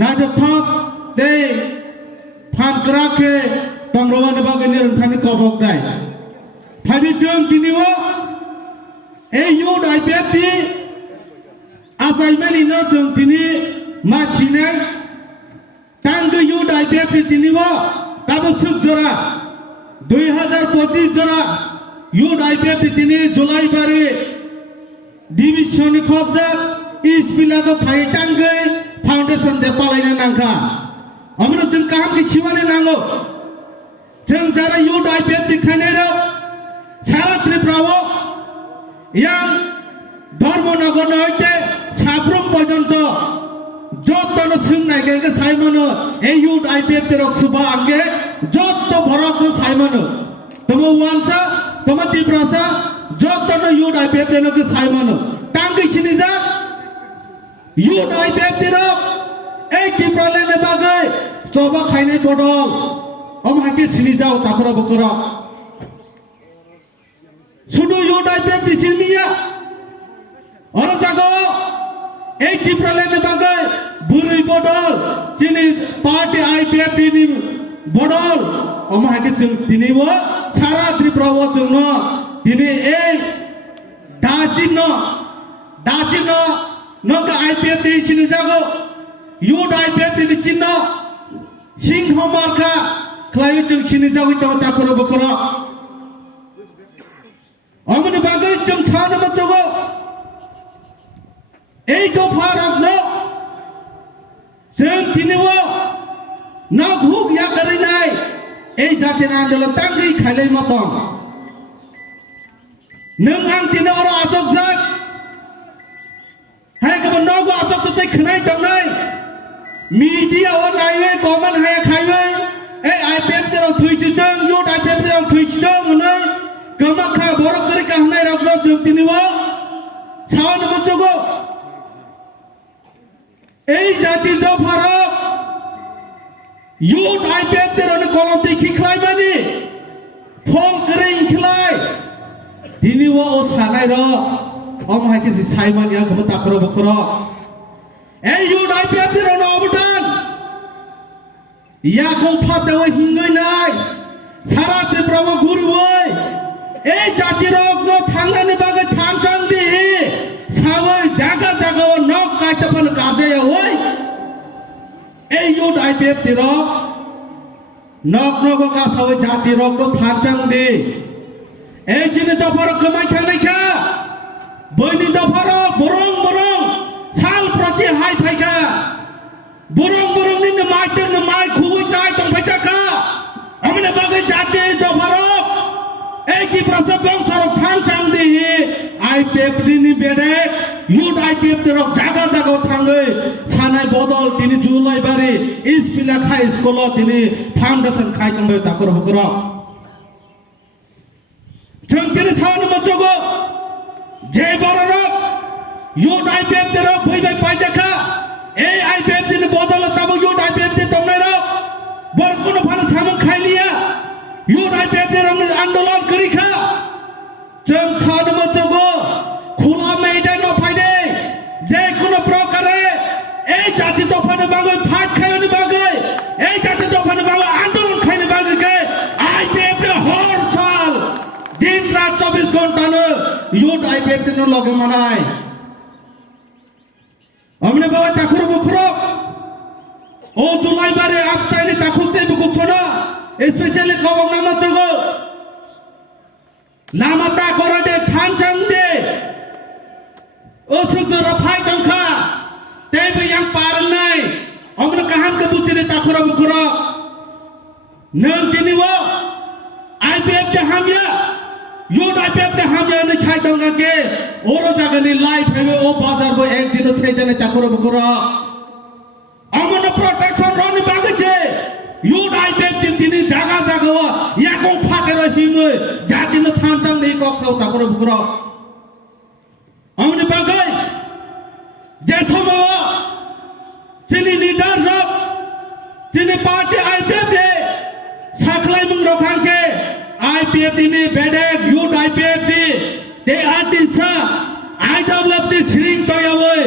najothok dei phan krake tongrowan bagani rentani kobok dai thani jeng tiniwo ei yud IPF ti assignment ino jeng tini masine tangge yud IPF ti tiniwo tabo suk jora 2025 jora yud IPF ti tini Julai bari divisioni khobjak ispilago thai tangge foundation de palaina nangka amno jeng kaham ki siwane nango jeng jara yud IPF ti khainero sara triprao yang Dharmanagar হইতে সাবরুম পর্যন্ত যতন সিংনাই গেগে সাইমনো এই ইউড IPF তে রকসুবা আগে যত ভরক সাইমনো তম ওয়ানসা তম তিপ্রাসা যতন ইউড IPF তে নকে সাইমনো টাঙ্গি সিনিজা ইউড IPF তে রক এই তিপ্রালে নে বাগে সবা খাইনে বদল অমহাকে সিনিজাও তাকরা বকরা শুধু ইউড IPF তে সিনিয়া और जागो एक टिप्राले ने बागे बुरी बदल चिनी पार्टी IPF टिनी बदल अमाके जों दिनै वो सारा त्रिपुरा वो जों न दिनै एक दाजिनो नंगा IPF टिनी सिनि जागो युड IPF टिनी चिन्नो सिंह मार्का क्लायो जों सिनि जागो त ताकरो बकरो अमनि बागे जों सानो मचगो এই দফা রাখলো जों दिनैও ना भुक या करिनाय এই জাতির আন্দোলন তাঙ্গি খাইলাই মতন नों आं दिनै अर आजक जाक हाय गबन नगो आजक तै खनाय दंनाय मीडिया अ नायवे गमन हाय खायवे ए IPF तेराव थुइसिदों युड IPF तेराव थुइसिदों होनै गमाखा बरक करि काहनाय राखलो जों दिनैও सावन मचगो এই জাতি দফারক ইউড IPF তে রনে কলম দেখি খাই মানি ফল করে ইখলাই দিনিও ও সানাই র অমহাই কি সাইমান ইয়া গম তাকর বকর এই ইউড IPF তে রনে অবদান ইয়া কম ফাপ দেও হিঙ্গই নাই সারা ত্রিপুরা ঘুরবই এই জাতি রক ন থাংনানি বাগে থাংচাং দি সাওই জায়গা জায়গা নক কাইচাপান কাদে হই এই ইউড IPF তি রক নক নক কা সাওই জাতি রক নো থাংচাং দি এই জিনি দফার কমাই থানাইখা বইনি দফার বরং সাল প্রতি হাই ফাইখা বরং নি মাই খুবই চাই তং ফাইতাখা আমনে বাগে জাতি দফার এই কি প্রসব বংশর থাংচাং দি IPF নি বেডে ইউড IPF তে রক জায়গা জায়গা থাঙ্গে সানাই বদল তিনি জুলাই বারে ইসপিলা খাই স্কুল তিনি ফাউন্ডেশন খাই তংবে তাকর বকর जों তিনি সান মজগো যে বড় রক ইউড IPF তে রক ফইবাই পাইজাখা এই IPF তিনি বদল তাবো ইউড IPF তে তংনাই রক বড় কোন ফান সামন খাইলিয়া ইউড IPF তে রক আন্দোলন করিখা जों সান মজগো খোলা ময়দান ফাইদে যে কোন প্রকারে এই জাতি দফানে বাগে ফাট খায়নি বাগে এই জাতি দফানে বাগে আন্দোলন খায়নি বাগে কে IPF তে হর সাল দিন রাত 24 ঘন্টা ন ইউড IPF তে লগে মানায় আমনে বাবা তাকুর বখরো ও জুলাই বারে আপ চাইলে তাকুতে বুকুছনা স্পেশালি কবক নামা জগো লামাতা করডে থানচাং দে ও সুজরা ফাই দংখা তেবে yang পারনাই আমনে কাহাম কে বুঝিরে তাকুরা বুকুরা নং দিনিও IPF তে হামিয়া ইউড IPF তে হামিয়া নে ছাই দংগা কে ওরো জাগানি লাইফ হেবে ও বাজার বো একদিন ছাই জানে তাকুরা বুকুরা আমনে প্রোটেকশন রনি বাগেছে ইউড IPF দিনি জাগা জাগা ইয়াকং ফাটের হিমে জাতিন থানচাং নে কক্সাও তাকুরা বুকুরা আমনে বাগে যে সময় চিনি লিডার রক চিনি পার্টি IPF দে সাখলাই মুং রখাঙ্কে IPF দিনে বেডেক ইউড IPF দি দে আদিসা IWF দি শ্রিং তয়াবই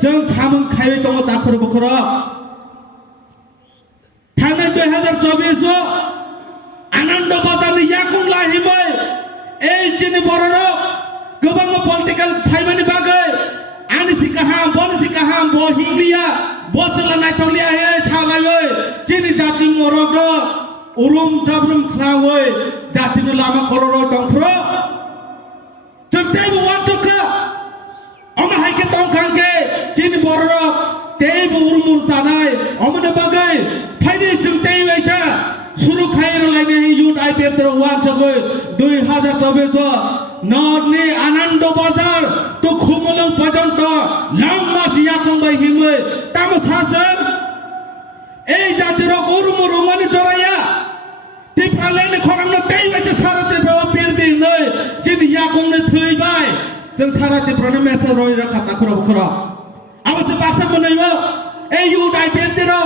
जों सामोन खायबाय दङ दाखुर बुखुर थांनाय 2024 आनंद बाजारनि याकुं लाहिबाय এই जिनि बर'राव गोबां पलिटिकल थाइमानि बागै आनि सिकाहाम बनि सिकाहाम ब हिंलिया ब जोंला नायथलिया हे सालायै जिनि जाति मरग उरुम जाब्रुम ख्रावै जातिनि लामा खर'र दंफ्र जोंथायबो वाचका अमा हायके तंखांके जिनि बर'राव तेबो उरुमुर जानाय अमने बागै फाइनि जोंथाय वैसा सुरु खायर लाइने युथ आईपीएफ तर वाचकै 2024 नर्थनि आनंद बाजार तो खुमलुं पर्यन्त लामा जियाखंबाय हिमै तामसाजों এই জাতির উরুমুর উমানি জরাইয়া টিপ্রালেনে খরাংনো তেইবাইছে সারা ত্রিপুরা পেরদি नै जिनि याखंनो थैबाय जों सारा ত্রিপুরাनो मेसेज रय रखा ताखरा बखरा आबासे बासा मोनैबो এই युथ आईपीएफ दिरो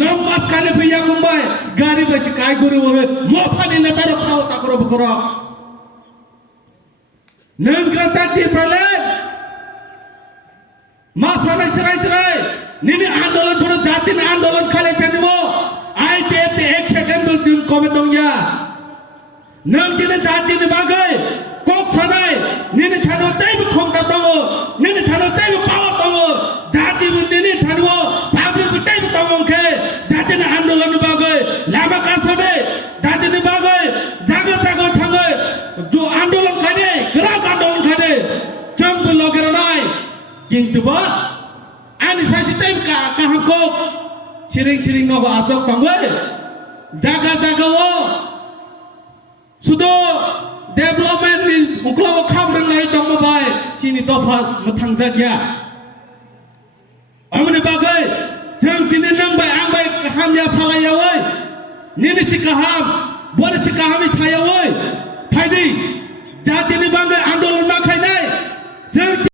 लंग मास काले फैया कुंबाय गाड़ी बस काय गुरु होवे मोफानी नेतार खाओ ताकरो बकरो नंग्रता की प्रले मा सानाय सराय निनि आंदोलन पुरो जातिनि आंदोलन खाले छनिबो आईपीएफ ते 1 सेकेंड बो दिन कमे दंया नों दिनि जातिनि बागै कक सानाय निनि थानो तैबो खमता दङ निनि थानो तैबो पावर दङ जातिबो निनि थानो पाब्लिक तैबो दङखे जातिनि आंदोलन बागै लामा कासने जातिनि बागै जागा जागा थाङै जो आंदोलन खाने ग्राक आंदोलन खाने जोंबो लगेर नाय किन्तुबा आनि सासे टाइम काहामखौ सिरिं नगो आजक दङै जागा जागाव सुदो डेभलपमेन्ट नि उक्लाव खामरं लाई दङबाय सिनि दफा थांजागिया अमने बागै जों दिनै नांबाय आंबाय हामया सालायावै निनि सिकाहाम बनि सिकाहामि सायावै फाइदै जातिनि बागै